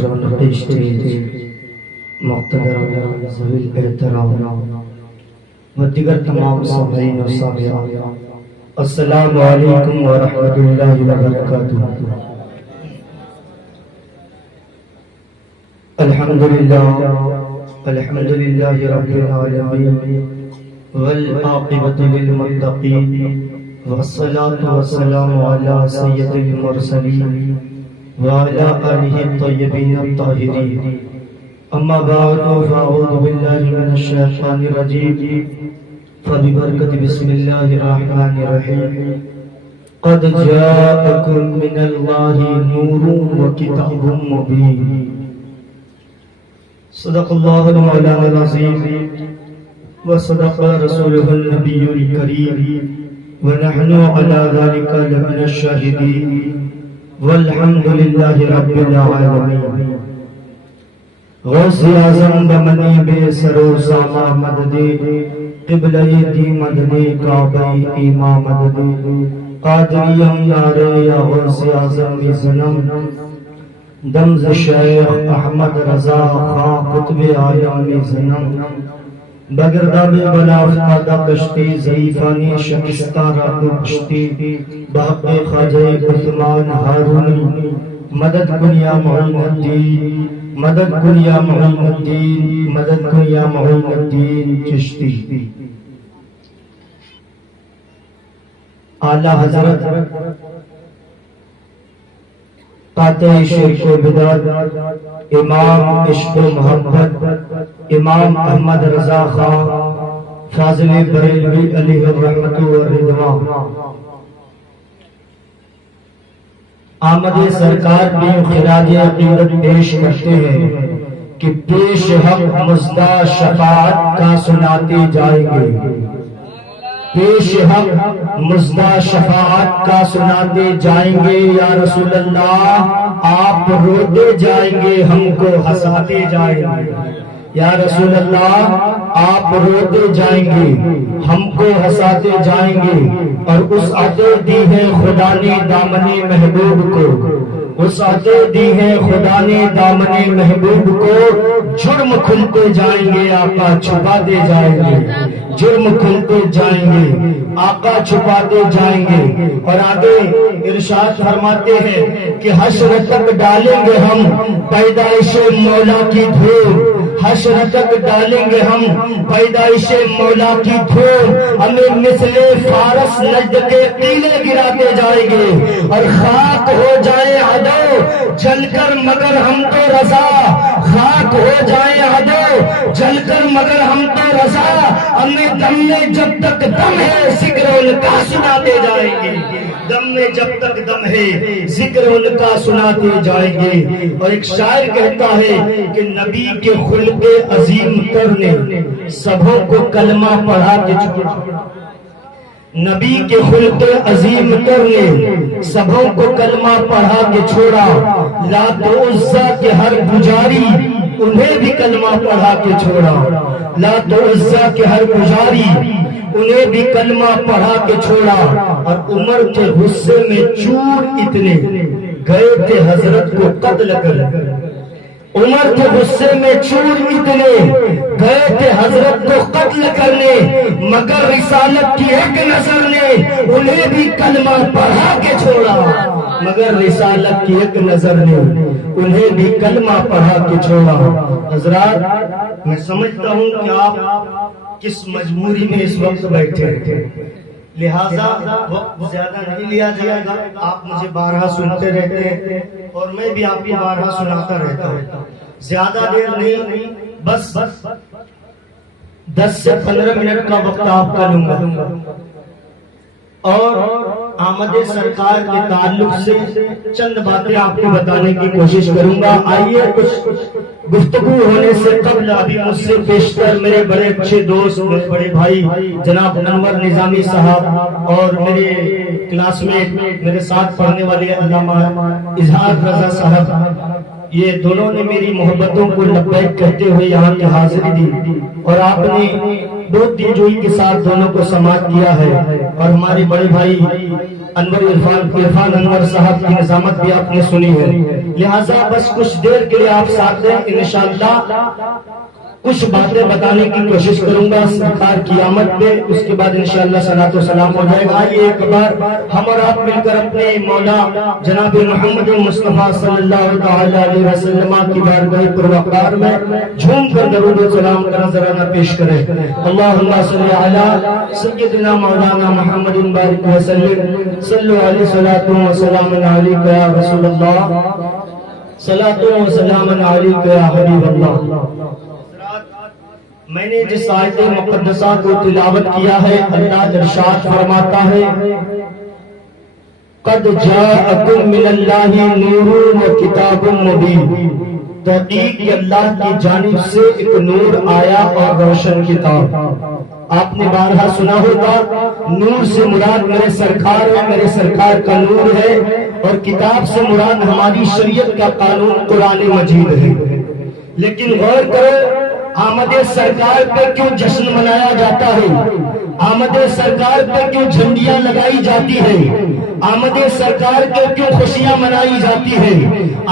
مکرم نقیشتی مقتدر ذوی الاحترام و دیگر تمام سامعین و سامعات، السلام علیکم ورحمۃ اللہ وبرکاتہ۔ الحمدللہ رب العالمین والعاقبۃ للمتقین والصلاة والسلام علی سید المرسلین وعلی آلہ الطیبین الطاہرین، اما بعد فاعوذ باللہ من الشیطان الرجیم، فببرکت بسم اللہ الرحمن الرحیم، قد جاءکم من اللہ نور وکتاب مبین۔ صدق اللہ مولانا العظیم وصدق رسولہ النبی الکریم ونحن علی ذلک لمن الشاہدین والحمد للہ رب العالمین۔ غوث اعظم بمنی بے سرو ساما مددی، قبلہ دی مددی کعبہ ایما مددی، قادریم نارے یا غوث اعظم زنم، دمز شیخ احمد رضا خان قطب عالم زنم، بگرداب بلا افتادہ کشتی ضعیفانی شکستہ راتو کشتی، باق خواجہ عثمان ہارونی، مدد کن یا معین الدین، مدد کن یا معین الدین، مدد کن یا معین الدین چشتی۔ اعلیٰ حضرت قاطع شرک و بدعت امام عشق و محبت امام احمد رضا خان فاضل بریلوی علیہ الرحمت والرضوان، آمد سرکار میں خراج عقیدت پیش کرتے ہیں کہ پیش حق مزدہ شفاعت کا سناتے جائیں گے، پیش حق مزدہ شفاعت کا سناتے جائیں گے، یا رسول اللہ آپ روتے جائیں گے ہم کو ہنساتے جائیں گے، یا رسول اللہ آپ روتے جائیں گے ہم کو ہنساتے جائیں گے، اور اس عطا دی ہے خدا نے دامن محبوب کو، اس عطا دی ہے خدا نے دامن محبوب کو، جرم کھلتے جائیں گے آقا چھپاتے جائیں گے، جرم کھلتے جائیں گے آقا چھپاتے جائیں گے۔ اور آگے ارشاد فرماتے ہیں کہ حشر تک ڈالیں گے ہم پیدائش مولا کی دھول، حشر تک ڈالیں گے ہم پیدائش مولا کی دھول، ہمیں مثل فارس نجد کے قلعے گراتے جائیں گے، اور خاک ہو جائے عدو جل کر مگر ہم تو رضا، خاک ہو جائے عدو جل کر مگر ہم تو رضا، ہمیں دم میں جب تک دم ہے ذکر ان کا سناتے جائیں گے، دم میں جب تک دم ہے ذکر ان کا سناتے جائیں گے۔ اور ایک شاعر کہتا ہے کہ نبی کے خلق عظیم تر نے سبوں کو کلمہ پڑھا کے چھوڑا، نبی کے خلق عظیم تر نے سبوں کو کلمہ پڑھا کے چھوڑا، لات و عزا کے ہر پجاری انہیں بھی کلمہ پڑھا کے چھوڑا، لات و عزا کے ہر پجاری انہیں بھی کلمہ پڑھا کے چھوڑا، اور عمر کے غصے میں چور اتنے گئے تھے حضرت کو قتل کر، عمر کے غصے میں چور اتنے گئے تھے حضرت کو قتل کرنے، مگر رسالت کی ایک نظر نے انہیں بھی کلمہ پڑھا کے چھوڑا، مگر رسالت کی ایک نظر نے انہیں بھی کلمہ پڑھا کے چھوڑا۔ حضرات میں سمجھتا ہوں کہ آپ کس مجبوری میں اس وقت بیٹھے ہیں، لہٰذا وقت زیادہ نہیں لیا جائے گا، آپ مجھے بارہا سنتے رہتے ہیں اور میں بھی آپ کی بارہا سناتا رہتا ہوں، زیادہ دیر نہیں، بس 10 سے 15 منٹ کا وقت آپ کا لوں گا، اور آمد سرکار کے تعلق سے چند باتیں آپ کو بتانے کی کوشش کروں گا۔ آئیے کچھ گفتگو ہونے سے قبل ابھی مجھ سے بیشتر میرے بڑے اچھے دوست، میرے بڑے بھائی جناب انور نظامی صاحب اور میرے کلاس میٹ، میرے ساتھ پڑھنے والے علامہ اظہار رضا صاحب، یہ دونوں نے میری محبتوں کو لبیک کہتے ہوئے یہاں کی حاضری دی اور آپ نے بہت دلجوئی کے ساتھ دونوں کو سماعت کیا ہے، اور ہمارے بڑے بھائی انور عرفان انور صاحب کی نظامت بھی آپ نے سنی ہے، لہٰذا بس کچھ دیر کے لیے آپ ساتھ ہیں، انشاءاللہ کچھ باتیں بتانے کی کوشش کروں گا سرکار کی آمد پہ، اس کے بعد انشاءاللہ صلاۃ و سلام ہو جائے گا۔ آئیے ایک بار ہم اور آپ مل کر اپنے مولا جناب محمد مصطفیٰ صلی اللہ تعالی علیہ وسلم کی بارگاہ پروقار میں جھوم کر درود و سلام کا نذرانہ پیش کریں۔ اللہم صلی علی سیدنا مولانا محمد بارک وسلم، صلو علیہ صلاۃ و سلام علیک یا رسول اللہ، صلاۃ و سلام علیک یا حبیب اللہ۔ میں نے جس آیت مقدسہ کو تلاوت کیا ہے، اللہ ارشاد فرماتا ہے قد جاءکم من اللہ نور و کتاب مبین، تحقیق کہ اللہ کی جانب سے ایک نور آیا اور روشن کتاب۔ آپ نے بارہا سنا ہوگا نور سے مراد میرے سرکار ہے، میرے سرکار کا نور ہے، اور کتاب سے مراد ہماری شریعت کا قانون قرآن مجید ہے۔ لیکن غور کرو آمد سرکار پہ کیوں جشن منایا جاتا ہے، آمد سرکار پہ کیوں جھنڈیاں لگائی جاتی ہے، آمد سرکار پہ کیوں خوشیاں منائی جاتی ہے،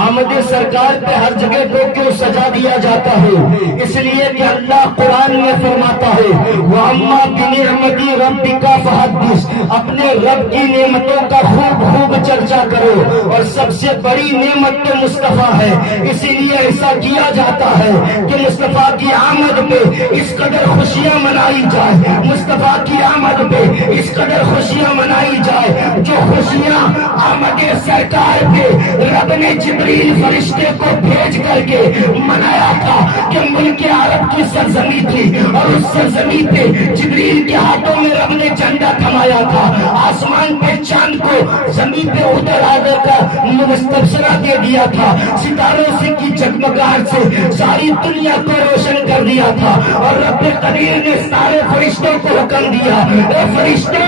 آمد سرکار پہ ہر جگہ کو کیوں سجا دیا جاتا ہے؟ اس لیے کہ اللہ قرآن میں فرماتا ہے وَأَمَّا بِنِعْمَتِ رَبِّكَ فَحَدِّثْ، اپنے رب کی نعمتوں کا خوب خوب چرچا کرو، اور سب سے بڑی نعمت تو مصطفیٰ ہے، اسی لیے ایسا کیا جاتا ہے کہ مصطفیٰ کی آمد پہ اس قدر خوشیاں منائی جائے، مصطفیٰ کی آمد پہ اس قدر خوشیاں منائی جائے، جو خوشیاں آمد سرکار پہ رب نے جبریل فرشتے کو بھیج کر کے منایا تھا کہ ملک عرب کی سرزمین تھی، اور اس سرزمین پہ جبریل کے ہاتھوں میں رب نے جھنڈا تھمایا تھا، آسمان پہ چاند کو زمین پہ اتر آنے کا مستبصرہ دے دیا تھا، ستاروں سے کی جگمگاہٹ سے ساری دنیا کو روشن کر دیا تھا، اور رب قدیر نے سارے فرشتوں کو حکم دیا اے فرشتوں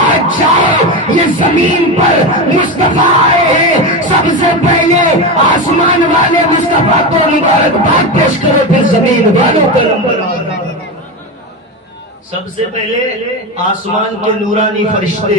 آج جاؤ، یہ زمین پر مصطفیٰ آئے ہیں، سب سے پہلے آسمان والے مصطفیٰ کو مبارکباد پیش کرو، پھر زمین والوں کا نمبر آ رہا ہے۔ سب سے پہلے آسمان کے نورانی فرشتے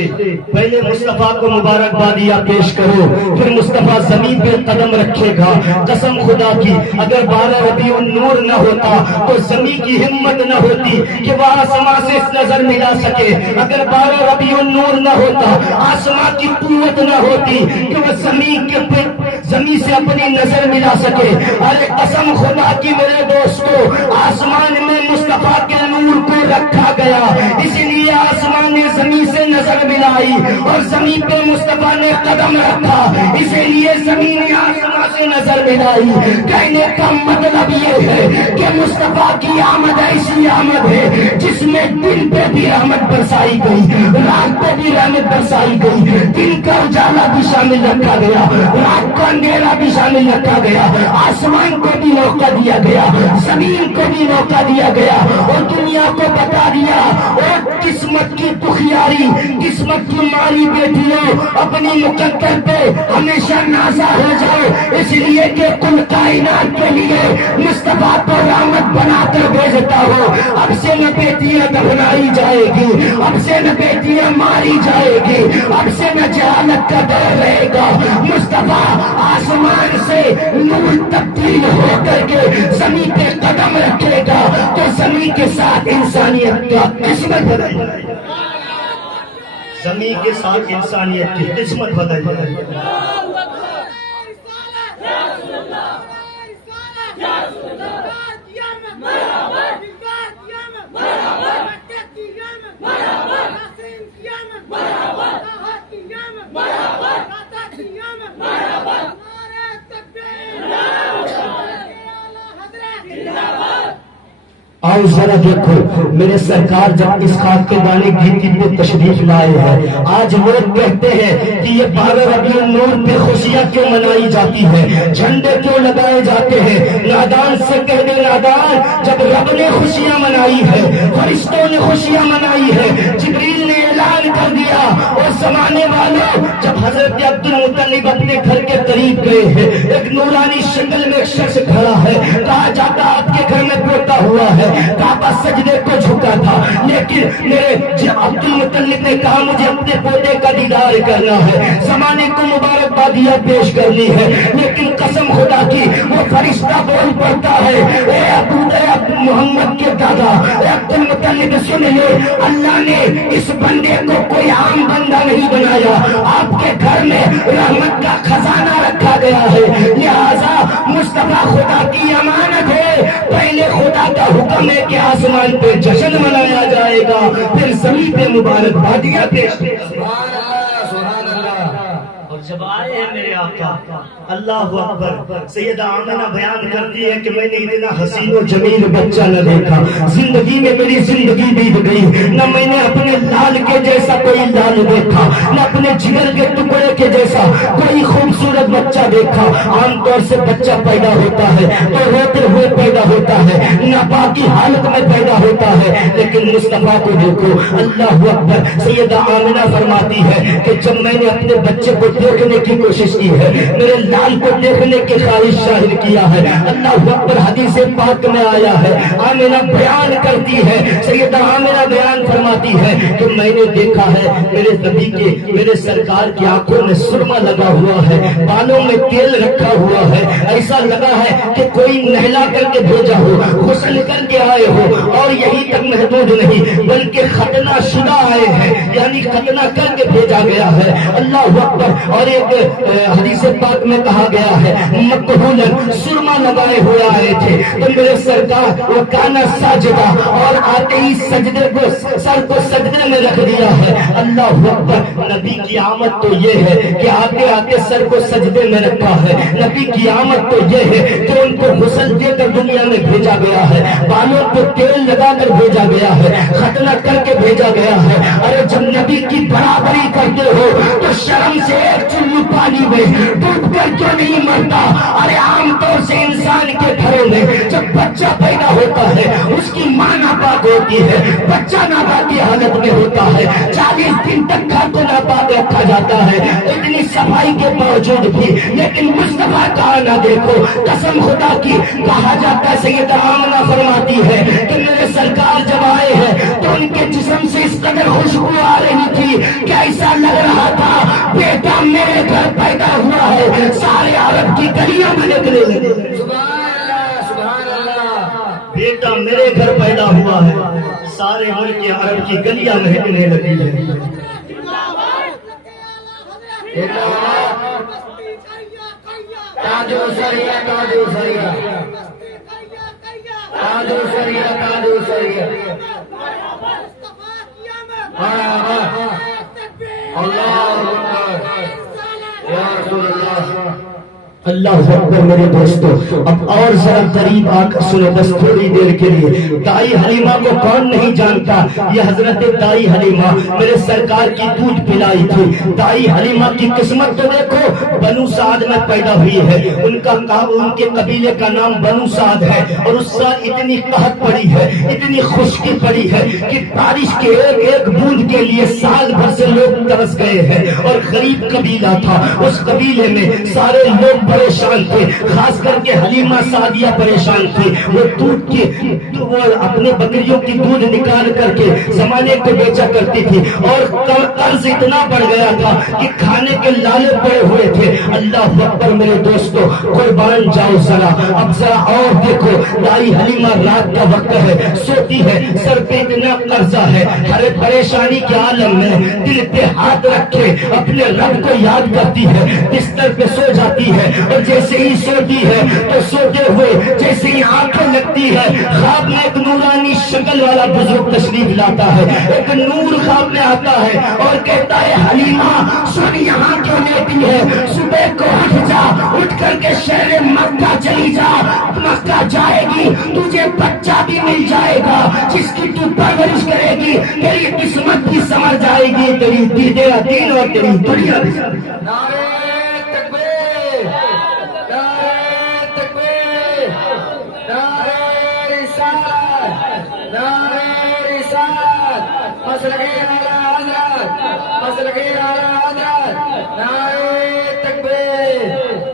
پہلے مصطفیٰ کو مبارکبادیاں پیش کرو، پھر مصطفیٰ زمین پہ قدم رکھے گا۔ قسم خدا کی اگر 12 ربیع النور نہ ہوتا تو زمین کی ہمت نہ ہوتی کہ وہ آسمان سے اس نظر ملا سکے، اگر 12 ربیع النور نہ ہوتا آسمان کی قوت نہ ہوتی کہ وہ زمین سے اپنی نظر ملا سکے۔ ارے قسم خدا کی میرے دوستو، آسمان میں مصطفیٰ کے نور کو رکھا گیا، اسی لیے آسمان نے زمین سے نظر ملائی اور زمین پہ مصطفیٰ نے قدم رکھا، اسی لیے زمین نے آسمان سے نظر ملائی۔ کہنے کا مطلب یہ ہے کہ مصطفیٰ کی آمد ایسی آمد ہے جس میں دن پہ بھی رحمت برسائی گئی، رات پہ بھی رحمت برسائی گئی، دن کا اجالا بھی شامل رکھا گیا، رات کا اندھیرا بھی شامل رکھا گیا، آسمان کو بھی موقع دیا گیا، زمین کو بھی موقع دیا گیا، اور دنیا کو بتا دیا اور قسمت کی دکھیاری، قسمت کی ماری بیٹیوں اپنی مقدر پہ ہمیشہ نازا ہو جاؤ، اس لیے کہ کل کائنات کے لیے مصطفیٰ کو رحمت بنا کر بھیجتا ہو۔ اب سے نہ بیٹیاں دفنائی جائے گی، اب سے نہ بیٹیاں ماری جائے گی، اب سے نہ جہالت کا ڈر رہے گا۔ مصطفیٰ آسمان سے نور تبدیل ہو کر کے زمین پہ قدم رکھے گا تو زمین کے ساتھ انسانیت کا قسمت بدل جائے گی، زمین کے ساتھ انسانیت کی قسمت بدل جائے گی۔ آؤ ذرا دیکھو میرے سرکار جب اس خاک کے دانے گیتی پہ تشریف لائے ہیں، آج لوگ کہتے ہیں کہ یہ 12 ربیع النور پہ خوشیاں کیوں منائی جاتی ہے، جھنڈے کیوں لگائے جاتے ہیں۔ نادان سے کہہ دے نادان، جب رب نے خوشیاں منائی ہے، فرشتوں نے خوشیاں منائی ہے، جبریل نے اعلان کر دیا۔ اور زمانے والوں، جب حضرت عبد المطلب اپنے گھر کے قریب گئے ہیں، ایک نورانی شکل میں ایک شخص کھڑا ہے، کہا جاتا آپ کے گھر میں پوتا ہوا ہے، کعبہ سجدے کو جھکا تھا، لیکن میرے عبد المطلب نے کہا مجھے اپنے پوتے کا دیدار کرنا ہے، زمانے کو مبارکبادیاں پیش کرنی ہے، لیکن قسم خدا کی وہ فرشتہ بول پڑتا ہے، اے ابو محمد کے دادا عبد المطلب سن لے، اللہ نے اس بندے کو کوئی عام بندہ نہیں بنایا، آپ کے گھر میں رحمت کا خزانہ رکھا گیا ہے، لہذا مصطفیٰ خدا کی امانت ہے، پہلے خدا کا حکم ہے کہ آسمان پہ جشن منایا جائے گا، پھر زمین پہ مبارکبادیاں پیش۔ جب آئے ہیں میرے آقا اللہ اکبر، سیدہ آمنہ بیان کرتی ہے کہ میں نے اتنا حسین و جمیل بچہ نہ دیکھا، زندگی میں میری زندگی بیت گئی، نہ میں نے اپنے لال کے جیسا کوئی لال دیکھا، نہ اپنے جگر کے ٹکڑے کے جیسا کوئی خوبصورت بچہ دیکھا۔ عام طور سے بچہ پیدا ہوتا ہے تو روتے ہوئے پیدا ہوتا ہے، ناپاکی حالت میں پیدا ہوتا ہے، لیکن مصطفیٰ کو دیکھو اللہ اکبر۔ سیدہ آمنہ فرماتی ہے کہ جب میں نے اپنے بچے کو دیکھنے کی کوشش کی ہے، میرے لال کو دیکھنے کی خواہش ظاہر کیا ہے، اللہ اکبر حدیث پاک میں آیا ہے، آمنہ بیان کرتی ہے، سیدہ آمنہ بیان فرماتی ہے کہ میں نے دیکھا ہے میرے نبی کے، میرے سرکار کی آنکھوں میں سرما لگا ہوا ہے، بالوں میں تیل رکھا ہوا ہے، ایسا لگا ہے کہ کوئی نہلا کر کے بھیجا ہو، غسل کر کے آئے ہو، اور یہی تک محدود نہیں بلکہ ختنہ شدہ آئے ہیں، یعنی ختنہ کر کے بھیجا گیا ہے، اللہ اکبر۔ اور ایک حدیث پاک میں کہا گیا ہے مکحولن، سرما لگائے ہوئے آئے تھے، تو میرے سرکار وہ کانا ساجدہ، اور آتے ہی سجدے کو، سر کو سجدے میں رکھ دیا ہے، اللہ اکبر۔ نبی کی آمد تو یہ ہے کہ آتے آتے سر کو سجدے میں رکھا ہے، نبی کی آمد تو یہ ہے کہ ان کو غسل دے کر دنیا میں بھیجا گیا ہے، بالوں کو تیل لگا کر بھیجا گیا ہے، ختنہ کر کے بھیجا گیا ہے۔ ارے جب نبی کی برابری کرتے ہو تو شرم سے ایک چلو پانی میں ڈوب کر کیوں نہیں مرتا؟ ارے عام طور سے انسان کے گھروں میں جب بچہ پیدا ہوتا ہے اس کی ماں ناپاک ہوتی ہے، بچہ ناپاک کی حالت میں ہوتا ہے، 40 دن تک گھر کو ناپاک رکھا جاتا ہے، اتنی صفائی کے باوجود بھی، لیکن مصطفیٰ کا نہ دیکھو، قسم خدا کی کہا جاتا ہے، سیدہ آمنہ فرماتی ہے کہ میرے سرکار جب آئے ہیں تو ان کے جسم سے اس قدر خوشبو آ رہی تھی کہ ایسا لگ رہا تھا بیٹا میرے گھر پیدا ہوا ہے، سارے عرب کی گلیوں میں نکلے لگے، سبحان اللہ، بیٹا میرے گھر پیدا ہوا ہے، سارے ملک عرب کی گلیاں مہکنے لگی ہے۔ اللہ اکبر میرے دوستو، اب اور ذرا قریب آ کر سنو بس تھوڑی دیر کے لیے۔ دائی حلیمہ کو کون نہیں جانتا، یہ حضرت دائی حلیمہ میرے سرکار کی دودھ پلائی تھی۔ دائی حلیمہ کی قسمت تو دیکھو، بنو سعد میں پیدا ہوئی ہے، ان کے قبیلے کا نام بنو سعد ہے، اور اس سال اتنی قحط پڑی ہے، اتنی خشکی پڑی ہے کہ بارش کے ایک ایک بوند کے لیے سال بھر سے لوگ ترس گئے ہیں، اور غریب قبیلہ تھا، اس قبیلے میں سارے لوگ پریشان تھے، خاص کر کے حلیمہ سعدیہ پریشان تھی، وہ دودھ کی وہ اپنے بکریوں کی دودھ نکال کر کے زمانے کو بیچا کرتی تھی، اور قرض اتنا بڑھ گیا تھا کہ کھانے کے لالے پڑے ہوئے تھے۔ اللہ اکبر میرے دوستو، قربان جاؤ ذرا، اب ذرا اور دیکھو، دائی حلیمہ رات کا وقت ہے، سوتی ہے، سر پہ اتنا قرضہ ہے، ہر پریشانی کے عالم میں دل پہ ہاتھ رکھے اپنے رب کو یاد کرتی ہے، بستر پہ سو جاتی ہے، اور جیسے ہی سوتی ہے تو سوتے ہوئے جیسے ہی آنکھیں لگتی ہے، خواب میں ایک نورانی شکل والا بزرگ تشریف لاتا ہے، ایک نور خواب میں آتا ہے اور کہتا ہے حلیمہ سن یہاں کیوں لیتی ہے، صبح کو اٹھ جا، اٹھ کر کے شہر مکہ چلی جا، مکہ جائے گی تجھے بچہ بھی مل جائے گا جس کی تو پرورش کرے گی، تیری قسمت بھی سمجھ جائے گی، تیرا دین اور تیری دنیا بھی۔ مسلغیر اعلی حضرت، مسلغیر اعلی حضرت، نعرہ تکبیر،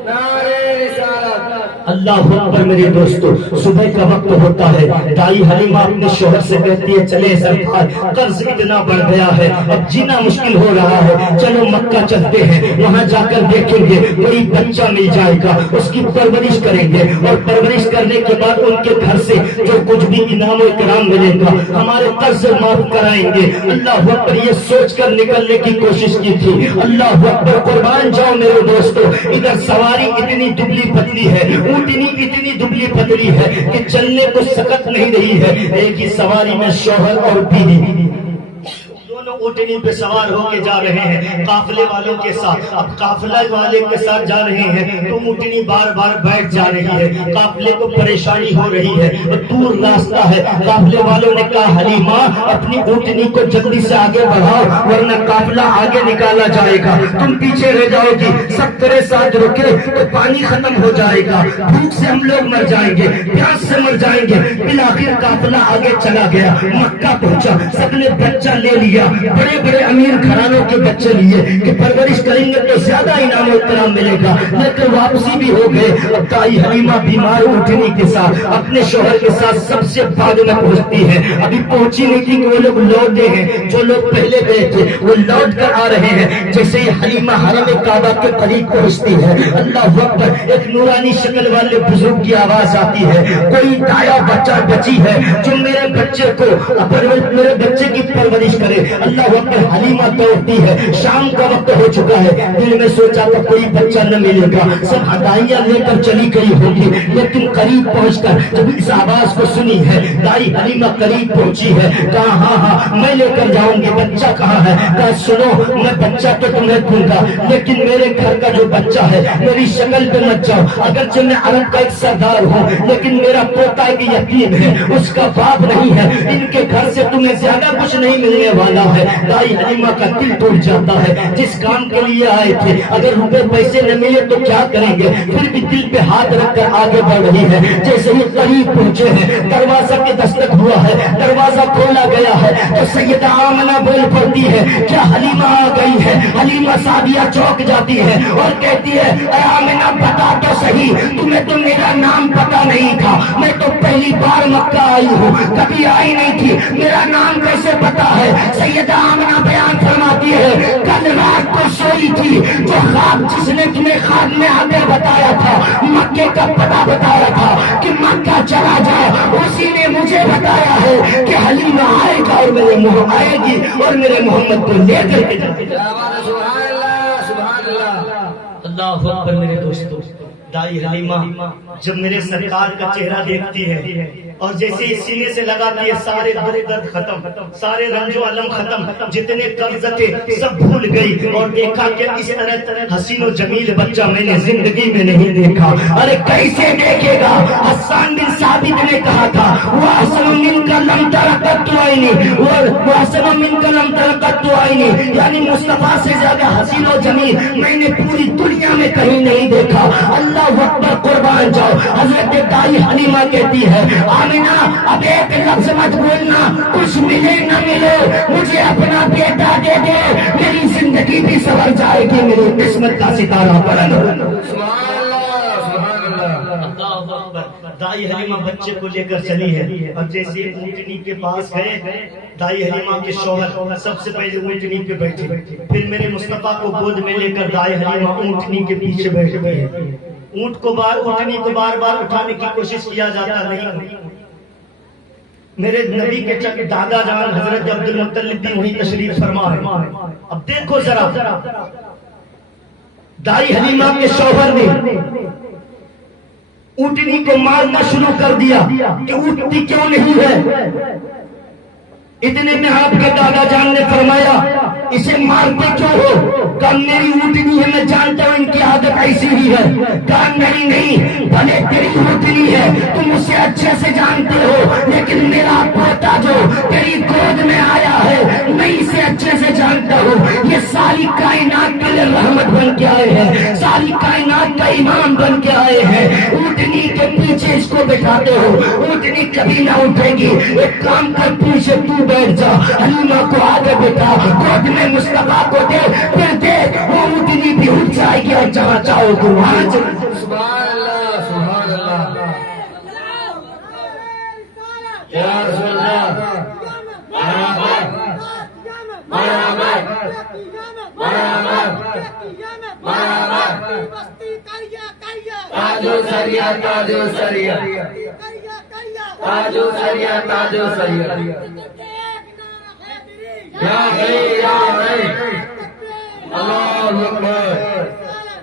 نعرہ رسالت۔ اللہ اکبر میرے دوستو، صبح کا وقت ہوتا ہے، دائی حلیمہ اپنے شوہر سے کہتی ہے چلے سرکار قرض اتنا بڑھ گیا ہے، اب جینا مشکل ہو رہا ہے، چلو مکہ چلتے ہیں، وہاں جا کر دیکھیں گے کوئی بچہ مل جائے گا، اس کی پرورش کریں گے، اور پرورش کرنے کے بعد ان کے گھر سے جو کچھ بھی انعام و اکرام ملے گا ہمارے قرض معاف کرائیں گے۔ اللہ اکبر، یہ سوچ کر نکلنے کی کوشش کی تھی۔ اللہ اکبر، قربان جاؤ میرے دوستو، ادھر سواری اتنی دبلی پتلی ہے، اونٹنی اتنی دبلی پتلی ہے کہ چلنے کو سکت نہیں رہی ہے، ایک ہی سواری میں شوہر اور بیوی اونٹنی پہ سوار ہو کے جا رہے ہیں قافلے والوں کے ساتھ۔ اب قافلہ والے کے ساتھ جا رہے ہیں تو اونٹنی بار بار بیٹھ جا رہی ہے، قافلے کو پریشانی ہو رہی ہے، دور راستہ ہے۔ قافلے والوں نے کہا حلیمہ اپنی اونٹنی کو جلدی سے آگے بڑھاؤ ورنہ قافلہ آگے نکالا جائے گا، تم پیچھے رہ جاؤ گی، سب تیرے ساتھ رکے تو پانی ختم ہو جائے گا، بھوک سے ہم لوگ مر جائیں گے، پیاس سے مر جائیں گے۔ بالآخر قافلہ آگے چلا گیا، مکہ پہنچا، سب نے بچہ لے لیا، بڑے بڑے امیر گھرانوں کے بچے لیے کہ پرورش کریں گے تو زیادہ انعام و اکرام ملے گا، لیکن واپسی بھی ہو گئے۔ اب دائی حلیمہ بیمار اونٹنی کے ساتھ اپنے شوہر کے ساتھ سب سے بعد میں پہنچتی ہے، ابھی پہنچی نہیں تھی کہ وہ لوگ لوٹے ہیں، جو لوگ پہلے گئے تھے وہ لوٹ کر آ رہے ہیں۔ جیسے ہی حلیمہ حرم کعبہ کے قریب پہنچتی ہے، اللہ اکبر، ایک نورانی شکل والے بزرگ کی آواز آتی ہے، کوئی دایا بچہ بچی ہے جو میرے بچے کو میرے بچے کی پرورش کرے۔ اللہ اکبر، حلیمہ دوڑتی ہے، شام کا وقت ہو چکا ہے، دل میں سوچا تو کوئی بچہ نہ ملے گا، سب ہدایاں لے کر چلی گئی ہوگی، لیکن قریب پہنچ کر جب اس آواز کو سنی ہے، دائی حلیمہ قریب پہنچی ہے، کہا ہاں ہاں میں لے کر جاؤں گی، بچہ کہاں ہے؟ کہا سنو میں بچہ تو تمہیں دوں گا لیکن میرے گھر کا جو بچہ ہے میری شکل پہ مت جاؤ، اگرچہ میں عرب کا ایک سردار ہوں لیکن میرا پوتا ایک یتیم ہے، اس کا باپ نہیں ہے، ان کے گھر سے تمہیں زیادہ کچھ نہیں ملنے والا ہے۔ دائی حلیمہ کا دل ٹوٹ جاتا ہے، جس کام کے لیے آئے تھے اگر روپے پیسے نہ ملے تو کیا کریں گے، پھر بھی دل پہ ہاتھ رکھ کر آگے بڑھ رہی ہے۔ جیسے ہی قریب پہنچے ہیں، دروازہ کے دستک ہوا ہے، دروازہ کھولا گیا ہے تو سیدہ آمنہ بول پڑتی ہے کیا حلیمہ آ گئی ہے؟ حلیمہ سعدیہ چوک جاتی ہے اور کہتی ہے اے آمنہ بتا تو صحیح، تمہیں تو میرا نام پتا نہیں تھا، میں تو پہلی بار مکہ آئی ہوں، کبھی آئی نہیں تھی، میرا نام کیسے پتا ہے؟ سیدہ آمنہ بیان فرماتی ہے کل رات کو سوئی تھی، جو خواب جس نے تمہیں خواب میں آ کر بتایا تھا، مکے کا پتہ بتایا تھا کہ مکہ چلا جائے، اسی نے مجھے بتایا ہے کہ حلیمہ آئے گا اور آئے گی اور میرے محمد کو لے کر کے جائے گا۔ اللہ اکبر میرے دوستو، دائی حلیمہ جب میرے سرکار کا چہرہ دیکھتی ہے اور جیسے ہی سینے سے لگاتی ہے سارے درد ختم، سارے رنج و علم ختم، جتنے قرض تھے سب بھول گئی اور دیکھا کہ اس طرح حسین و جمیل بچہ میں نے زندگی میں نہیں دیکھا۔ ارے کیسے دیکھے گا؟ حسان بن ثابت نے کہا تھا وَأَحْسَنُ مِنْكَ لَمْ تَرَ قَطُّ عَيْنِي وَأَحْسَنُ مِنْكَ لَمْ تَرَ قَطُّ عَيْنِي، یعنی مصطفیٰ سے زیادہ حسین و جمیل میں نے پوری دنیا میں کہیں نہیں دیکھا۔ اللہ اکبر، قربان جاؤ۔ حضرت دائی حلیمہ کہتی ہے آمنہ اب ایک لفظ مت بولنا، کچھ ملے نہ ملے مجھے اپنا بیٹا دے دے، میری زندگی بھی سنور جائے گی، میری قسمت کا ستارہ بلند ہو۔ دائی حلیمہ بچے کو لے کر چلی ہے اور جیسے اونٹنی کے پاس گئے، دائی حلیمہ کے شوہر سب سے پہلے اونٹنی پہ بیٹھے، پھر میرے مصطفیٰ کو گود میں لے کر دائی حلیمہ اونٹنی کے پیچھے بیٹھ گئے۔ اونٹنی کو بار بار اٹھانے کی کوشش کیا جاتا نہیں۔ میرے نبی کے چک دادا جان حضرت عبد المطلب بھی وہیں تشریف فرما ہے۔ اب دیکھو ذرا دائی حلیمہ کے شوہر نے اونٹنی کو مارنا شروع کر دیا کہ اونٹنی کیوں نہیں ہے۔ اتنے میں آپ کے دادا جان نے فرمایا اسے مارتے کیوں ہو؟ کہا میری اونٹنی ہے، میں جانتا ہوں ان کی عادت ایسی ہی ہے۔ کہا نہیں، بھلے تیری اونٹنی ہے تم اسے اچھے سے جانتے ہو، لیکن میرا پوتا جو تیری گود میں آیا ہے میں اسے اچھے سے جانتا ہوں، یہ ساری کائنات کے لیے رحمت بن کے آئے ہیں، ساری کائنات کا امام بن کے آئے ہیں۔ اونٹنی کے پیچھے پیچھے اس کو بٹھاتے ہو، اونٹنی کبھی نہ اٹھے گی. ایک کام کر، پیچھے تو بیٹھ جا، حلیمہ کو آگے بٹھا، گود میں مصطفیٰ کو دے، پھر دیکھ وہ اونٹنی بھی اٹھ جائے گی اور جہاں چاہو گے وہاں چلے. سبحان اللہ سبحان اللہ یا رسول اللہ. تاجو سریا تاجو سریا تاجو سریا تاجو سریا یا غیر یا غیر اللہ اکبر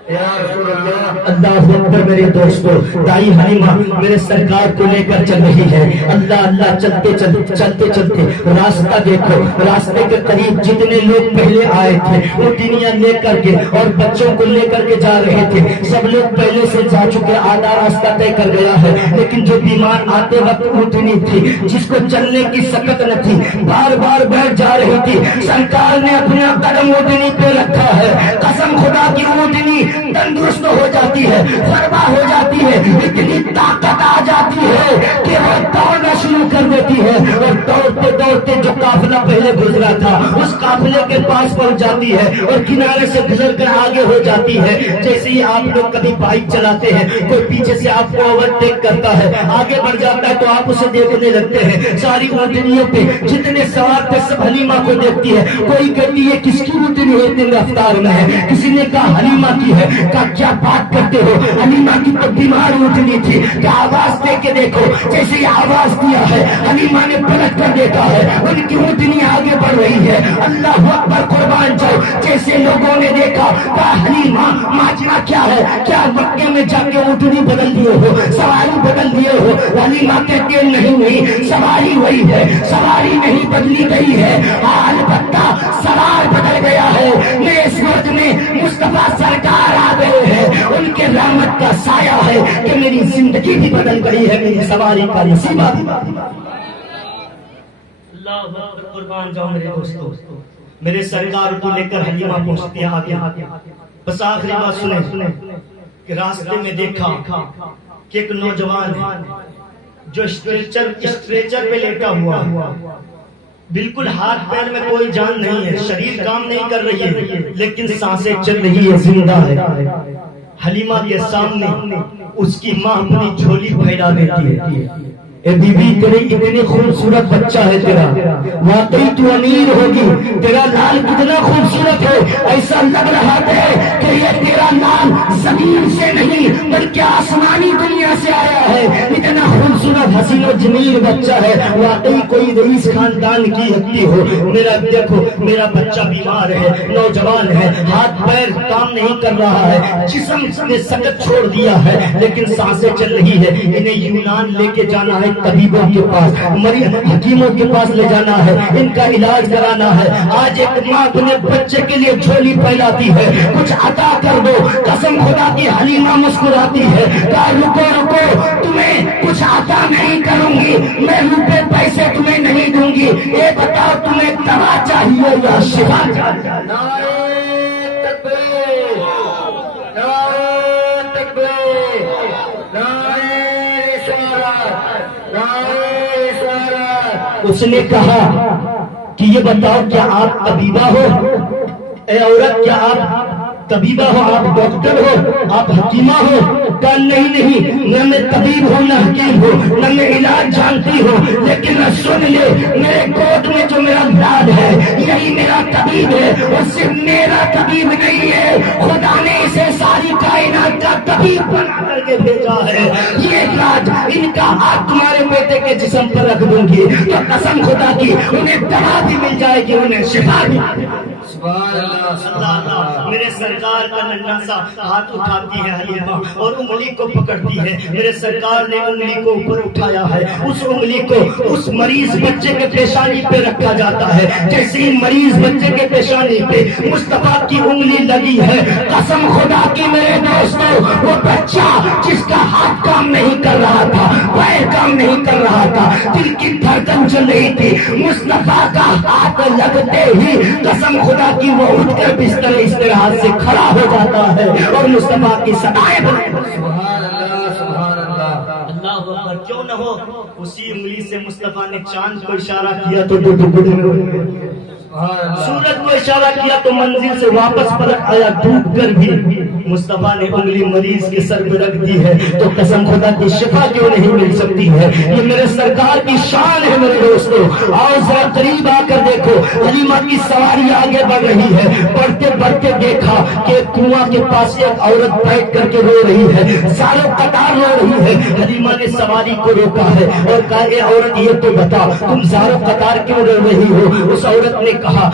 یا رسول اللہ. اللہ اکبر. میرے دوستو، دائی حلیمہ میرے سرکار کو لے کر چل رہی ہے. اللہ اللہ چلتے چلتے چلتے راستہ دیکھو، راستے کے قریب جتنے لوگ پہلے آئے تھے اونٹنیاں لے کر کے اور بچوں کو لے کر کے جا رہے تھے. سب لوگ پہلے سے جا چکے، آدھا راستہ طے کر گیا ہے. لیکن جو بیمار آتے وقت اونٹنی تھی، جس کو چلنے کی سکت نہ تھی، بار بار بیٹھ جا رہی تھی، سرکار نے اپنا قدم اونٹنی پہ رکھا ہے. قسم خدا کی اونٹنی تندرست ہو جاتی ہے، فربا ہو جاتی ہے، اتنی طاقت آ جاتی ہے کہ وہ دوڑنا شروع کر دیتی ہے. اور دوڑتے دوڑتے جو قافلہ پہلے گزرا تھا اس قافلے کے پاس پہنچ جاتی ہے اور کنارے سے گزر کر آگے ہو جاتی ہے. جیسے ہی آپ لوگ کبھی بائک چلاتے ہیں، کوئی پیچھے سے آپ کو اوورٹیک کرتا ہے، آگے بڑھ جاتا ہے تو آپ اسے دیکھنے لگتے ہیں. ساری اونٹنیوں پہ جتنے سوار تھے سب حلیمہ کو دیکھتی ہے. کوئی کہتی ہے کس کی اونٹنی اتنے رفتار میں ہے، کسی نے کہا حلیمہ کی ہے. کہا کیا بات کرتے ہو، حلیمہ کی تو بیمار اونٹنی تھی. کیا آواز دے کے دیکھو. جیسے ہی آواز دیا ہے حلیمہ نے پلٹ کر دیکھا ہے، ان کی اونٹنی آگے بڑھ رہی ہے. اللہ اکبر، قربان جاؤ. جیسے لوگوں نے دیکھا کہا حلیمہ ماجرا کیا ہے، کیا مکے میں جا کے اونٹنی بدل دیے ہو، سواری بدل دیے ہو. حلیمہ کہتے نہیں، سواری وہی ہے، سواری نہیں بدلی گئی ہے، البتہ سوار بدل گیا ہے. میں اس وقت میں مصطفیٰ سرکار آ گئے ہیں، ان کے رحمت کا سایہ ہے کہ میری زندگی بھی بدل گئی ہے، میری سواری کا نصیبہ بھی. اللہ اکبر، قربان جاؤ میرے دوستو. میرے سرکار کو لے کر حلیمہ پہنچتی ہے آگے. بس آخری بات سنیں کہ راستے میں دیکھا کہ ایک نوجوان ہے جو اسٹریچر پہ لیٹا ہوا، بالکل ہاتھ پیر میں کوئی جان نہیں ہے، شریر کام نہیں کر رہی ہے، لیکن سانسیں چل رہی ہے، زندہ ہے. حلیمہ کے سامنے اس کی ماں اپنی جھولی پھیلا دیتی ہے. اے بی بی، تیرے اتنے خوبصورت بچہ ہے تیرا، واقعی تو امیر ہوگی. تیرا لال کتنا خوبصورت ہے، ایسا لگ رہا ہے کہ یہ تیرا لال زمین سے نہیں بلکہ آسمانی دنیا سے آیا ہے. اتنا خوبصورت حسین و جمیل بچہ ہے، واقعی کوئی رئیس خاندان کی ہستی ہو. میرا دیکھو، میرا بچہ بیمار ہے، نوجوان ہے، ہاتھ پیر کام نہیں کر رہا ہے، جسم نے سکت چھوڑ دیا ہے، لیکن سانسیں چل رہی ہے. انہیں یونان لے کے جانا ہے، طبیبوں کے پاس، حکیموں کے پاس لے جانا ہے، ان کا علاج کرانا ہے. آج ایک ماں اپنے بچے کے لیے جھولی پھیلاتی ہے، کچھ عطا کر دو. قسم خدا کی حلیمہ مسکراتی ہے، کہا رکو رکو، تمہیں کچھ عطا نہیں کروں گی، میں روپے پیسے تمہیں نہیں دوں گی. یہ بتاؤ تمہیں دوا چاہیے یا شفا چاہیے؟ نعرہ تکبیر، نعرہ تکبیر، نعرہ رسالت، نعرہ رسالت. اس نے کہا کہ یہ بتاؤ کیا آپ طبیبہ ہو؟ اے عورت، کیا آپ طبیبہ ہو، آپ ڈاکٹر ہو، آپ حکیمہ ہو؟ کہا نہیں، نہ میں طبیب ہوں نہ حکیم ہوں، نہ میں علاج جانتی ہوں، لیکن سن لے، میرے گود میں جو میرا لاد ہے یہی میرا طبیب ہے. اور صرف میرا طبیب نہیں ہے، خدا نے اسے ساری کائنات کا طبیب بنا کر کے بھیجا ہے. یہ علاج ان کا ہاتھ تمہارے بیٹے کے جسم پر رکھ دوں گی تو قسم خدا کی انہیں دوا بھی مل جائے گی، انہیں شفا بھی. سبحان اللہ اللہ، میرے سرکار کا ننھا سا ہاتھ اٹھاتی ہے حلیمہ اور انگلی کو پکڑتی ہے. میرے سرکار نے انگلی کو اوپر اٹھایا ہے، اس انگلی کو اس مریض بچے کے پیشانی پہ رکھا جاتا ہے. جیسے ہی مریض بچے کے پیشانی پہ مصطفیٰ کی انگلی لگی ہے، قسم خدا کی میرے دوستو، وہ بچہ جس کا ہاتھ کام نہیں کر رہا تھا، پیر کام نہیں کر رہا تھا، دل کی دھڑکن چل رہی تھی، مصطفیٰ کا ہاتھ لگتے ہی قسم خدا کی وہ اٹھ کر بستر استراحت سے کھڑا ہو جاتا ہے اور مصطفیٰ کی صدائیں. سبحان اللہ سبحان اللہ. اللہ کیوں نہ ہو، اسی انگلی سے مصطفیٰ نے چاند کو اشارہ کیا تو دو ٹکڑے میں ہو گئے، سورج کو اشارہ کیا تو منزل سے واپس پلٹ آیا ڈوب کر بھی، مصطفیٰ نے انگلی مریض کے سر پہ رکھ دی ہے تو قسم خدا کی شفا کیوں نہیں مل سکتی ہے؟ یہ میرے سرکار کی شان ہے میرے دوستو۔ آؤ ذرا قریب آ کر دیکھو، حلیمہ کی سواری آگے بڑھ رہی ہے، بڑھتے بڑھتے دیکھا کہ کنواں کے پاس ایک عورت بیٹھ کر کے رو رہی ہے، سارے قطار رو رہی ہے۔ حلیمہ نے سواری کو روکا ہے اور کہا اے عورت یہ تو بتا تم زارو قطار کیوں رو رہی ہو؟ اس عورت نے کہا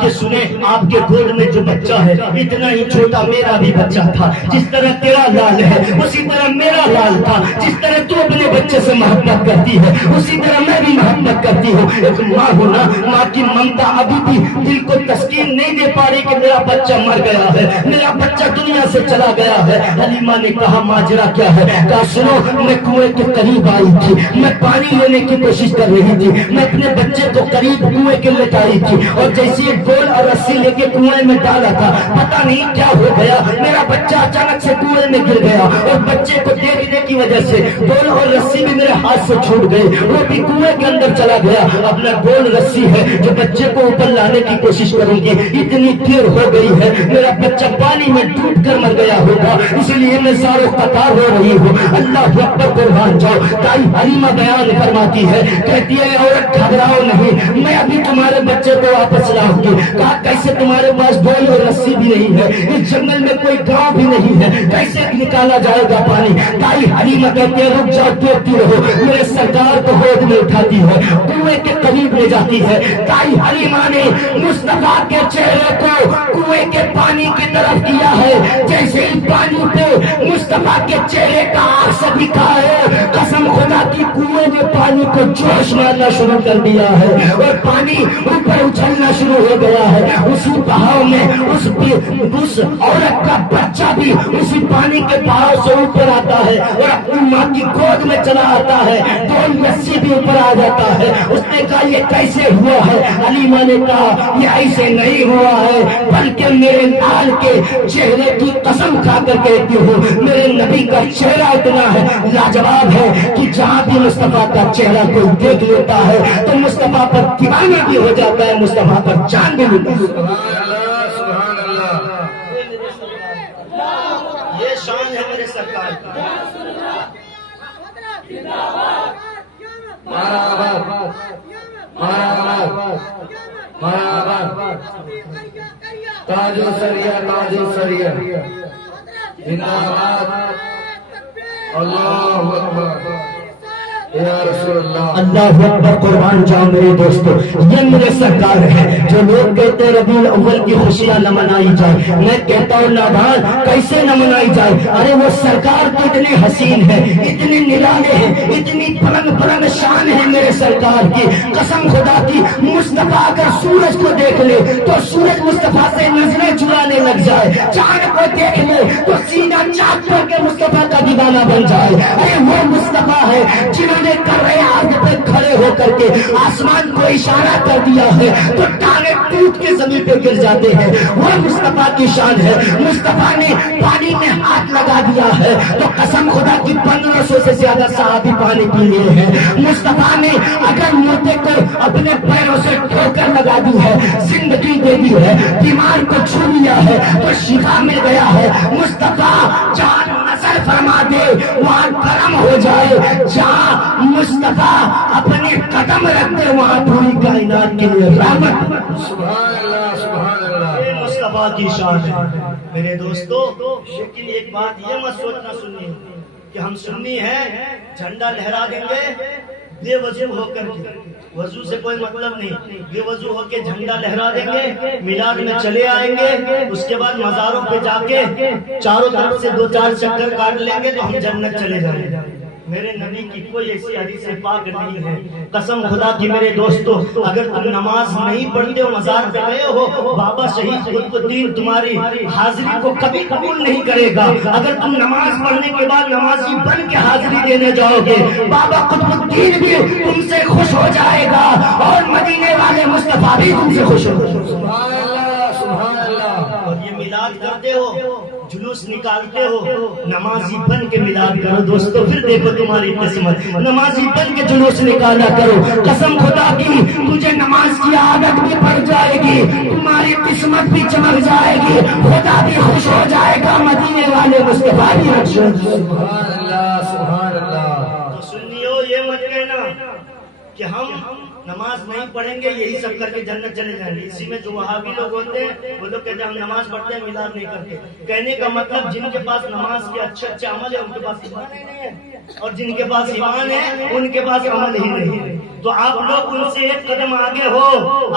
کہ سنیں آپ کے گود میں جو بچہ ہے اتنا ہی چھوٹا میرا بھی بچہ تھا، جس طرح تیرا لال ہے اسی طرح میرا لال تھا، جس طرح تو اپنے بچے سے محبت کرتی ہے اسی طرح میں بھی محبت کرتی ہوں۔ ایک ماں ہونا، ماں کی ممتا ابھی بھی دل کو تسکین نہیں دے پا رہی کہ میرا بچہ مر گیا ہے، میرا بچہ دنیا سے چلا گیا ہے۔ حلیمہ نے کہا ماجرا کیا ہے؟ کہا سنو، میں کنویں کے قریب آئی تھی، میں پانی لینے کی کوشش کر رہی تھی، میں اپنے بچے کو قریب کنویں کے لٹائی تھی اور جیسے گول اور رسی لے کے کنویں میں ڈالا تھا، پتہ نہیں کیا ہو گیا، میرا بچہ اچانک سے کنویں میں گر گیا اور بچے کو دیکھنے کی وجہ سے گول اور رسی بھی میرے ہاتھ سے چھوٹ گئی، وہ بھی کنویں کے اندر چلا گیا۔ اپنا گول رسی ہے جو بچے کو اوپر لانے کی کوشش کروں گی، اتنی دیر ہو گئی ہے میرا بچہ پانی میں ڈوب کر مر گیا ہوگا، اس لیے میں زارو قطار ہو رہی ہوں۔ اللہ اکبر، قربان جاؤ۔ تائی حلیمہ بیان فرماتی ہے، کہتی ہے عورت گھبراؤ نہیں، میں ابھی تمہارے بچے کو واپس لاؤں گی۔ کہا کیسے؟ تمہارے پاس ڈول اور رسی بھی نہیں ہے، اس جنگل میں کوئی گاؤں بھی نہیں ہے، کیسے نکالا جائے گا پانی؟ تائی حلیمہ کہتی ہے رک جاؤ، دیکھتی رہو۔ میرے سرکار کو گود میں اٹھاتی ہے، کنویں کے قریب لے جاتی ہے۔ تائی حلیمہ نے مصطفیٰ کے چہرے کو کنویں کے پانی کی طرف کیا ہے، جیسے ہی پانی پہ مصطفیٰ کے چہرے کا عکس دکھا ہے، قسم خدا کی کنویں نے پانی کو جوش مارنا شروع کر دیا ہے اور پانی اوپر اچھلنا شروع ہو گیا ہے۔ اسی بہاؤ میں اس عورت کا بچہ بھی اسی پانی کے بہاؤ سے اوپر آتا ہے اور اپنی ماں کی گود میں چلا آتا ہے، دو رسی بھی اوپر آ جاتا ہے۔ اس نے کہا یہ کیسے ہوا ہے؟ حلیمہ نے کہا یہ ایسے نہیں ہوا ہے، بلکہ میرے لال کے چہرے کی قسم کھا کر کہتی ہوں، میرے نبی کا چہرہ اتنا ہے لاجواب ہے کہ جہاں بھی مصطفیٰ کا چہرہ کوئی دیکھ لیتا ہے تو مصطفیٰ پر دیوانہ بھی ہو جاتا ہے، مصطفیٰ پر جان بھی لیتا ہے۔ سبحان اللہ۔ یہ شان ہے میرے سرکار کی۔ مرحبا مرحبا مرحبا، تاج و سریہ تاج و سریہ، زندہ باد، اللہ اکبر یا رسول اللہ۔ اللہ اکبر، قربان جاؤ میرے دوستو۔ یہ میرے سرکار ہے جو لوگ کہتے ہیں ربیع الاول کی خوشیاں نہ منائی جائے، میں کہتا ہوں نادان کیسے نہ منائی جائے؟ ارے وہ سرکار تو اتنے حسین ہے، اتنے نرالے ہیں، اتنی بلند بلند شان ہے میرے سرکار کی، قسم خدا کی مصطفیٰ اگر سورج کو دیکھ لے تو سورج مصطفیٰ سے نظریں چرانے لگ جائے، چاند کو دیکھ لے تو سینہ چاک کر کے مصطفیٰ کا دیوانہ بن جائے۔ ارے وہ مصطفیٰ ہے جنہوں نے کر رہے آگ پہ کھڑے ہو کر کے آسمان کو اشارہ کر دیا ہے تو ٹانگیں ٹوٹ کے زمین پہ گر جاتے ہیں، وہ مصطفیٰ کی شان ہے۔ مصطفیٰ نے پانی میں ہاتھ لگا دیا ہے تو قسم خدا کی 1500 سے زیادہ صحابی پانی پی لیے ہیں۔ مصطفیٰ نے اگر مردے کو اپنے پیروں سے ٹھوکر لگا دی ہے، زندگی دے دی ہے، بیمار کو چھو لیا ہے تو شفا مل گیا ہے۔ مصطفیٰ جہاں نظر فرما دے وہاں کرم ہو جائے، جہاں مصطفیٰ اپنے قدم رکھتے وہاں پوری کائنات کے لیے رحمت۔ سبحان اللہ سبحان اللہ۔ یہ مصطفیٰ کی شان ہے میرے دوستو۔ لیکن ایک بات یہ مت سوچنا سنی کہ ہم سنی ہیں جھنڈا لہرا دیں گے بے وضو ہو کر کے، وضو سے کوئی مطلب نہیں، بے وضو ہو کے جھنڈا لہرا دیں گے، میلاد میں چلے آئیں گے، اس کے بعد مزاروں پہ جا کے چاروں طرف سے 2-4 چکر کاٹ لیں گے تو ہم جنت چلے جائیں گے۔ میرے نبی کی کوئی ایسی حدیث پاک نہیں ہے، قسم خدا کی میرے دوستو۔ اگر تم نماز نہیں پڑھتے ہو، مزار پہ گئے ہو، بابا شہید قطب الدین تمہاری حاضری کو کبھی قبول نہیں کرے گا۔ اگر تم نماز پڑھنے کے بعد نمازی بن کے حاضری دینے جاؤ گے، بابا قطب الدین بھی تم سے خوش ہو جائے گا اور مدینے والے مصطفیٰ بھی تم سے خوش ہو جائے گا۔ سبحان اللہ سبحان اللہ۔ اور یہ میلاد کرتے ہو، جلوس نکالتے ہو نمازی بن کے میلاد کرو دوستو، پھر دیکھو تمہاری قسمت، نمازی بن کے جلوس نکالا کرو، قسم خدا کی تجھے نماز کی عادت بھی پڑ جائے گی، تمہاری قسمت بھی چمک جائے گی، خدا بھی خوش ہو جائے گا، مدینے والے مصطفیٰ بھی خوش ہو جائے گا۔ سبحان اللہ سبحان اللہ۔ تو سنیو یہ مت کہنا کہ ہم نماز نہیں پڑھیں گے یہی سب کر کے جنت چلے جائیں گے۔ اسی میں جو وہابی لوگ ہوتے ہیں وہ لوگ کہتے ہیں ہم نماز پڑھتے ہیں میلاد نہیں کرتے۔ کہنے کا مطلب جن کے پاس نماز کے اچھے اچھے عمل ہے ان کے پاس ایمان ہی نہیں ہے، اور جن کے پاس ایمان ہے ان کے پاس عمل ہی نہیں ہے۔ تو آپ لوگ ان سے ایک قدم آگے ہو،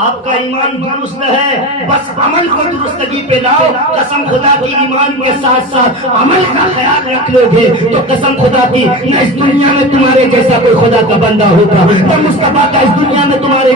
آپ کا ایمان درست ہے، بس عمل کو درستگی پہ لاؤ۔ قسم خدا کی ایمان کے ساتھ ساتھ عمل کا خیال رکھ لو گے تو قسم خدا کی نہ اس دنیا میں تمہارے جیسا کوئی خدا کا بندہ ہوگا، نہ مصطفیٰ کا اس دنیا میں تمہارے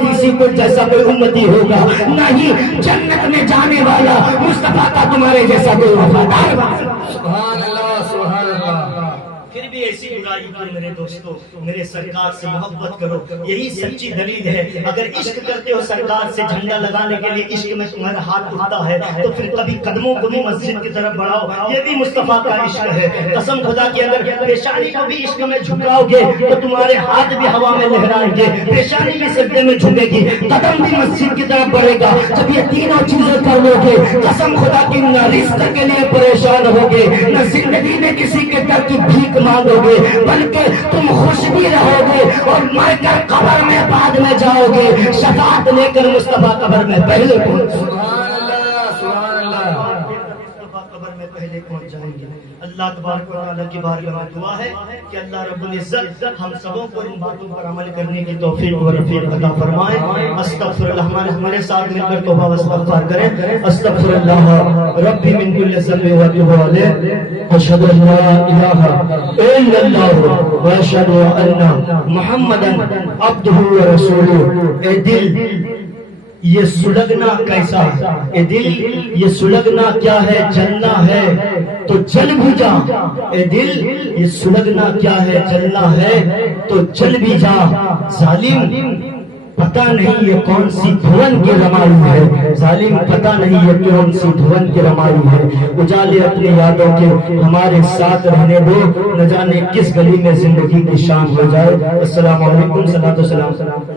جیسا کوئی امتی ہوگا، نہ ہی جنت میں جانے والا مصطفیٰ کا تمہارے جیسا کوئی وفادار ہوگا۔ سبحان اللہ سبحان اللہ۔ پھر بھی ایسی برائی کی میرے دوستو، میرے سرکار سے محبت کرو، یہی سچی دلیل ہے۔ اگر عشق کرتے ہو سرکار سے جھنڈا لگانے کے لیے عشق میں تمہارا ہاتھ اٹھتا ہے تو پھر کبھی قدموں کو بھی مسجد کی طرف بڑھاؤ، یہ بھی مصطفیٰ کا عشق ہے۔ قسم خدا کی اگر پیشانی کو بھی عشق میں جھکاؤ گے تو تمہارے ہاتھ بھی ہوا میں لہرائیں گے، پیشانی بھی سجدے میں جھکے گی، قدم بھی مسجد کی طرف بڑھے گا۔ جب یہ تینوں چیزیں کر لو گے قسم خدا کی نہ رزق کے لیے پریشان ہوگے، نہ زندگی میں کسی کے در کی بھیک مانگو گے، بلکہ تم خوش بھی رہو گے، اور مر کر قبر میں بعد میں جاؤ گے، شفاعت لے کر مصطفیٰ قبر میں پہلے پہنچ سبحان اللہ سبحان اللہ۔ مصطفیٰ قبر میں پہلے پہنچ جائیں گے۔ اللہ تبارک و تعالیٰ کی بارگاہ میں دعا ہے کہ اللہ رب العزت ہم سبوں کو ان باتوں پر عمل کرنے کی توفیق و رفیق عطا فرمائے۔ استغفر اللہ، ہمارے ساتھ مل کر توبہ و استغفار کریں۔ استغفر اللہ ربی من کل ذنب و اتوب الیہ، اشہد ان لا الہ الا اللہ و اشہد ان محمدا عبدہ و رسولہ۔ اے دل یہ سلگنا کیسا ہے، اے دل یہ سلگنا کیا ہے، جلنا ہے تو جل بھی جا، اے دل یہ سلگنا کیا ہے، جلنا ہے تو جل بھی جا۔ ظالم پتہ نہیں یہ کون سی دھون کی رمائی ہے، ظالم پتہ نہیں یہ کون سی دھون کی رمائی ہے۔ اجالے اپنی یادوں کے ہمارے ساتھ رہنے دو، نہ جانے کس گلی میں زندگی کی شام ہو جائے۔ السلام علیکم، صلاۃ و سلام۔